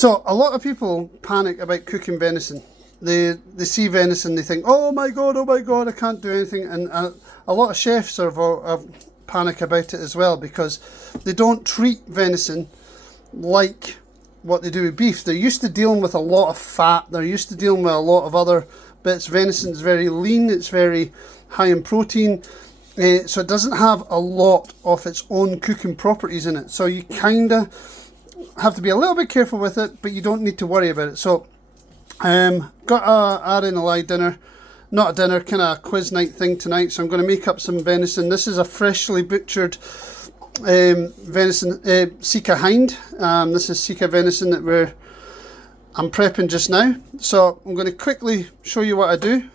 So a lot of people panic about cooking venison. They see venison, they think, oh my god, I can't do anything. And a lot of chefs are panic about it as well, because they don't treat venison like what they do with beef. They're used to dealing with a lot of fat, they're used to dealing with a lot of other bits. Venison is very lean, it's very high in protein, so it doesn't have a lot of its own cooking properties in it. So you kind of have to be a little bit careful with it, but you don't need to worry about it. So got a RNLI dinner, not a dinner, kind of a quiz night thing tonight. So I'm going to make up some venison. This is a freshly butchered venison, Sika hind. This is Sika venison that I'm prepping just now. So I'm going to quickly show you what I do.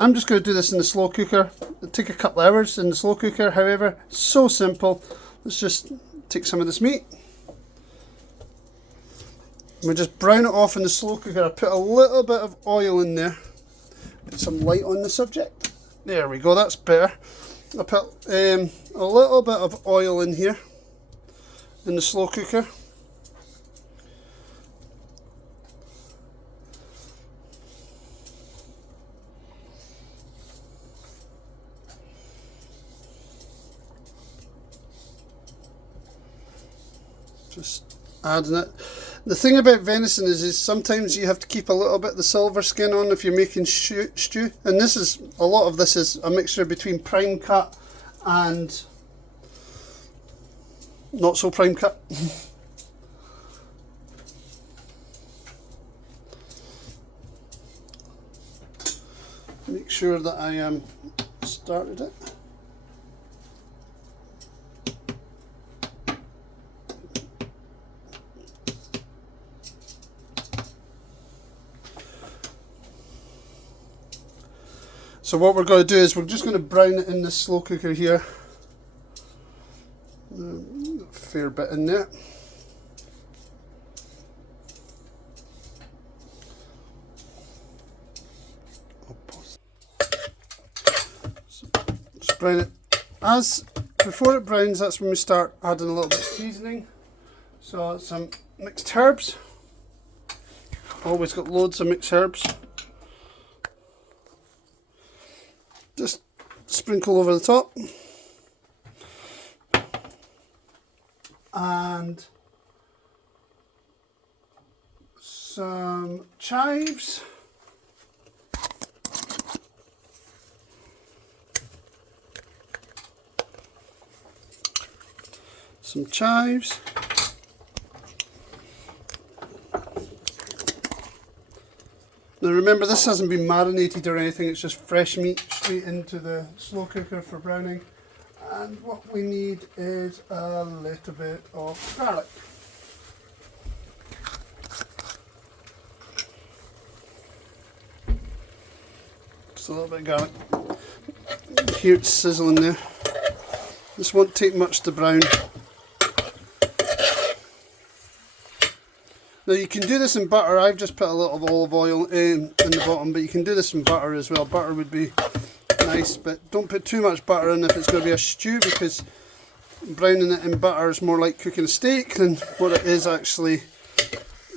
I'm just going to do this in the slow cooker. It'll take a couple of hours in the slow cooker. However, so simple. Let's just take some of this meat. We'll just brown it off in the slow cooker. I put a little bit of oil in there. Put some light on the subject. There we go, that's better. I put a little bit of oil in here in the slow cooker. Just adding it. The thing about venison is sometimes you have to keep a little bit of the silver skin on if you're making stew. And this is, a lot of this is a mixture between prime cut and not so prime cut. Make sure that I started it. So what we're going to do is we're just going to brown it in the slow cooker here. A fair bit in there. So just brown it. Before it browns, that's when we start adding a little bit of seasoning. So some mixed herbs. Always got loads of mixed herbs. Just sprinkle over the top, and some chives, Now remember, this hasn't been marinated or anything, it's just fresh meat straight into the slow cooker for browning. And what we need is a little bit of garlic. Just a little bit of garlic. Here it's sizzling there. This won't take much to brown. Now you can do this in butter. I've just put a little olive oil in the bottom, but you can do this in butter as well. Butter would be nice, but don't put too much butter in if it's going to be a stew, because browning it in butter is more like cooking a steak than what it is actually,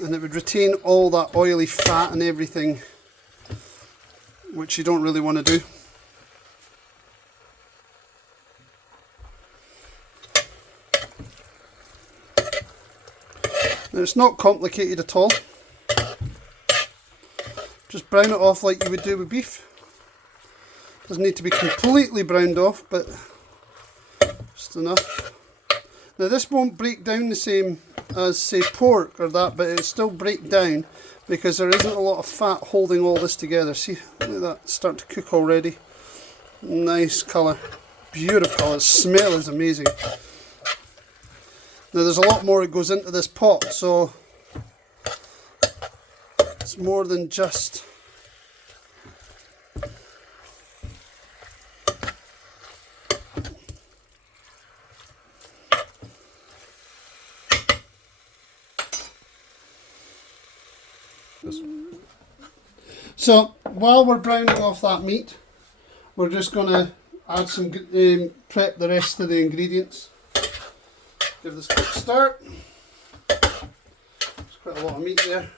and it would retain all that oily fat and everything, which you don't really want to do. Now it's not complicated at all. Just brown it off like you would do with beef. Doesn't need to be completely browned off, but just enough. Now this won't break down the same as, say, pork or that, but it'll still break down because there isn't a lot of fat holding all this together. See, look at that, start to cook already. Nice colour, beautiful colour, the smell is amazing. Now there's a lot more that goes into this pot, so it's more than just So while we're browning off that meat, we're just going to add some, prep the rest of the ingredients. Give this a quick stir. Just quite a lot of meat there.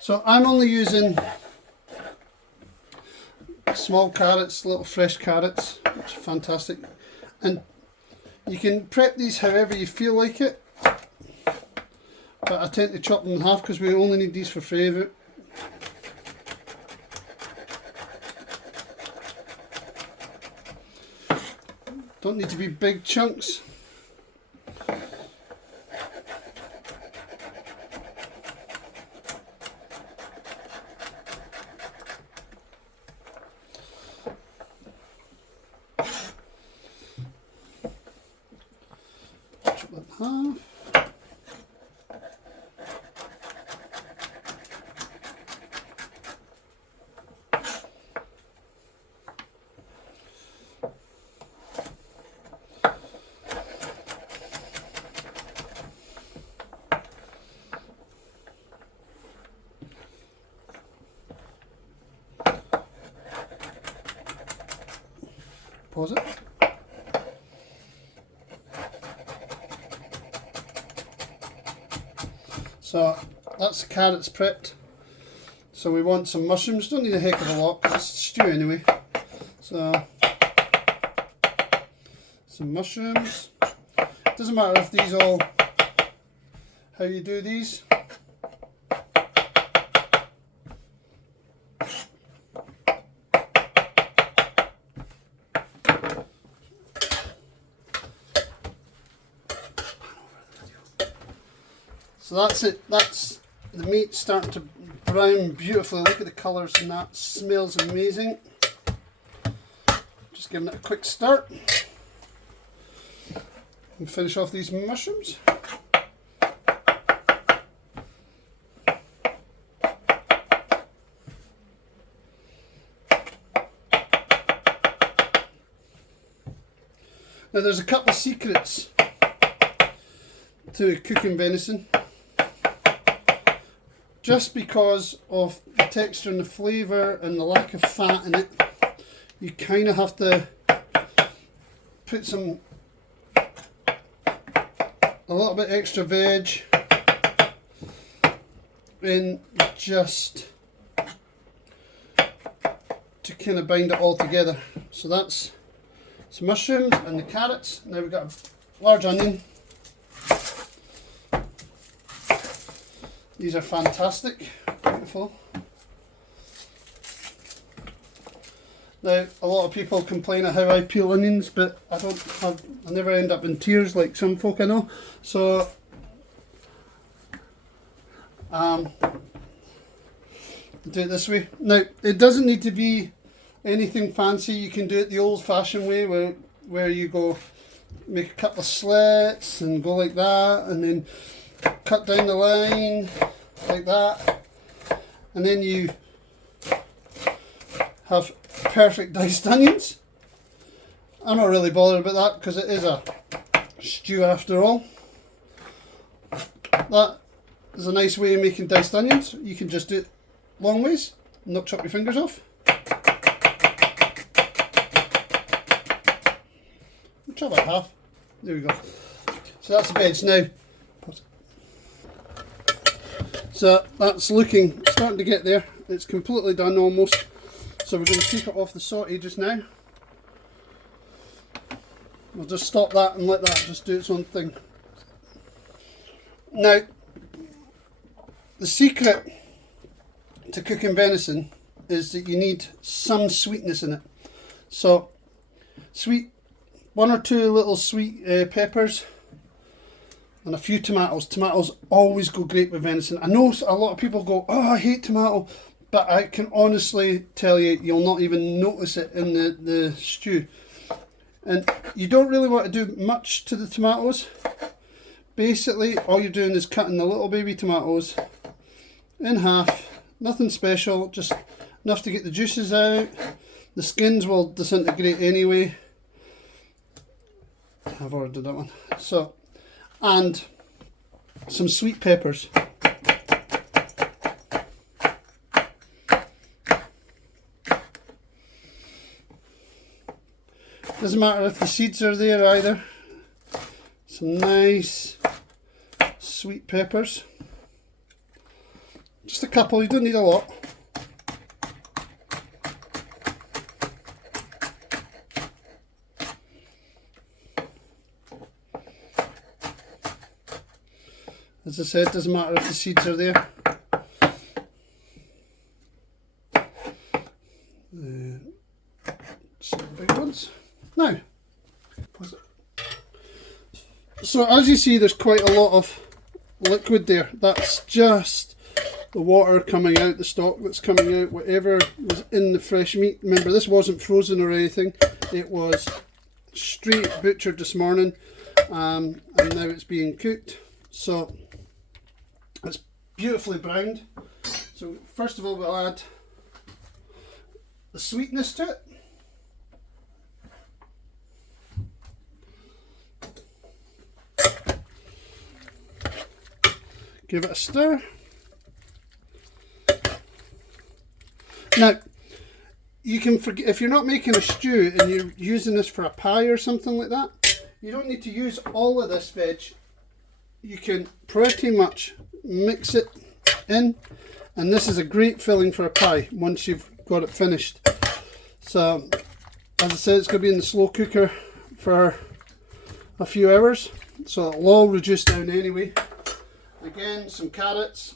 So I'm only using small carrots, little fresh carrots, which is fantastic. And you can prep these however you feel like it, but I tend to chop them in half because we only need these for flavour. Don't need to be big chunks. Chop that in half. Pause it. So that's the carrots prepped. So we want some mushrooms. Don't need a heck of a lot because it's stew anyway. So some mushrooms. Doesn't matter if these all how you do these. So that's it, that's the meat starting to brown beautifully. Look at the colours and that, smells amazing. Just giving it a quick stir. And finish off these mushrooms. Now there's a couple of secrets to cooking venison. Just because of the texture and the flavour and the lack of fat in it, you kind of have to put a little bit extra veg in just to kind of bind it all together. So that's some mushrooms and the carrots. Now we've got a large onion. These are fantastic, beautiful. Now, a lot of people complain of how I peel onions, but I never end up in tears like some folk I know. So, do it this way. Now, it doesn't need to be anything fancy. You can do it the old-fashioned way, where you go make a couple of slits and go like that, and then cut down the line like that, and then you have perfect diced onions. I'm not really bothered about that because it is a stew after all. That is a nice way of making diced onions. You can just do it long ways and not chop your fingers off. Chop it half. There we go. So that's the veg now. So that's starting to get there. It's completely done almost. So we're going to take it off the saute just now. We'll just stop that and let that just do its own thing. Now, the secret to cooking venison is that you need some sweetness in it. So, one or two little sweet peppers. And a few tomatoes. Tomatoes always go great with venison. I know a lot of people go, oh, I hate tomato, but I can honestly tell you, you'll not even notice it in the stew. And you don't really want to do much to the tomatoes. Basically, all you're doing is cutting the little baby tomatoes in half. Nothing special, just enough to get the juices out. The skins will disintegrate anyway. I've already done that one. So, and some sweet peppers. Doesn't matter if the seeds are there either. Some nice sweet peppers. Just a couple, you don't need a lot. As I said, doesn't matter if the seeds are there. Some big ones. Now, so as you see, there's quite a lot of liquid there. That's just the water coming out, the stock that's coming out, whatever was in the fresh meat. Remember, this wasn't frozen or anything. It was straight butchered this morning, and now it's being cooked. So it's beautifully browned. So first of all, we'll add the sweetness to it. Give it a stir. Now, you can forget, if you're not making a stew and you're using this for a pie or something like that, you don't need to use all of this veg. You can pretty much mix it in, and this is a great filling for a pie once you've got it finished. So, as I said, it's going to be in the slow cooker for a few hours, so it'll all reduce down anyway. Again, some carrots.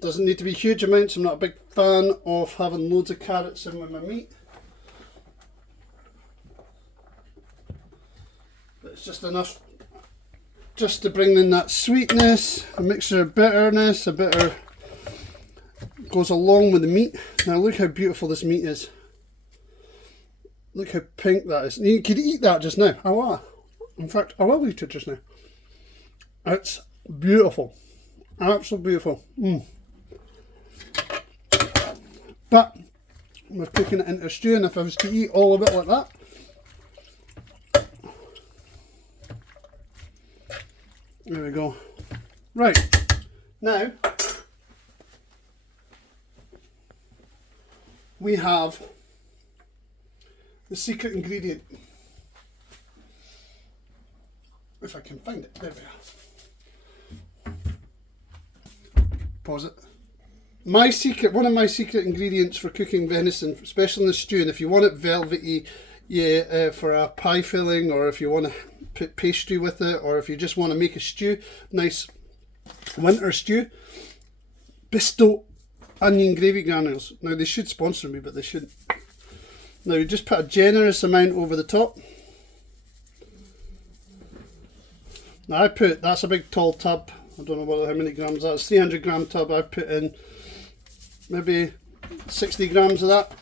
Doesn't need to be huge amounts. I'm not a big fan of having loads of carrots in with my meat, but it's just enough just to bring in that sweetness, a mixture of bitterness. A bitter goes along with the meat. Now look how beautiful this meat is. Look how pink that is. You could eat that just now. I will. In fact, I will eat it just now. It's beautiful. Absolutely beautiful. But we're cooking it into a stew, and if I was to eat all of it like that, there we go. Right, now we have the secret ingredient. If I can find it, there we are. Pause it. One of my secret ingredients for cooking venison, especially in the stew, and if you want it velvety, yeah, for a pie filling, or if you want to put pastry with it, or if you just want to make a stew, nice winter stew, Bisto onion gravy granules. Now they should sponsor me, but they shouldn't. Now you just put a generous amount over the top. Now that's a big tall tub. I don't know how many grams that is. 300 gram tub. I've put in maybe 60 grams of that.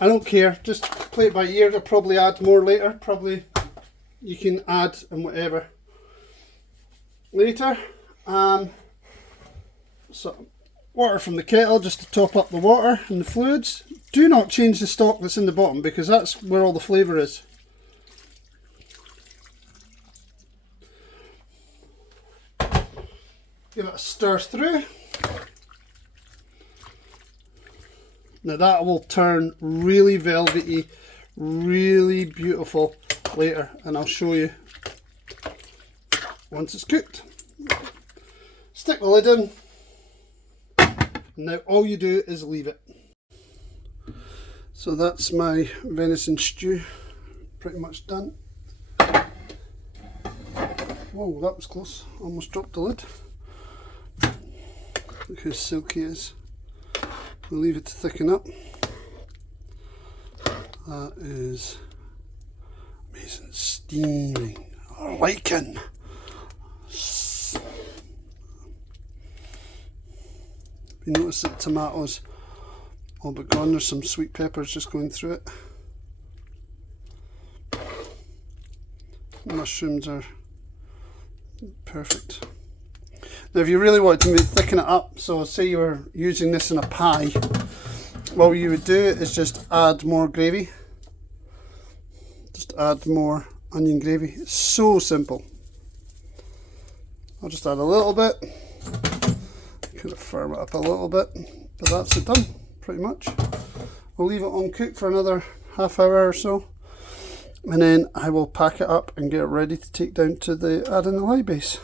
I don't care, just play it by ear. I'll probably add more later. Probably you can add and whatever later. So water from the kettle just to top up the water and the fluids. Do not change the stock that's in the bottom, because that's where all the flavour is. Give it a stir through. Now that will turn really velvety, really beautiful later, and I'll show you once it's cooked. Stick the lid in, and now all you do is leave it. So that's my venison stew, pretty much done. Whoa, that was close, almost dropped the lid. Look how silky it is. We'll leave it to thicken up. That is amazing. Steaming. Liking. You notice that tomatoes all but gone. There's some sweet peppers just going through it. Mushrooms are perfect. Now if you really wanted to thicken it up, so say you were using this in a pie, what you would do is just add more gravy. Just add more onion gravy. It's so simple. I'll just add a little bit. Could firm it up a little bit, but that's it done, pretty much. We'll leave it on cook for another half hour or so, and then I will pack it up and get it ready to take down to the add in the lye base.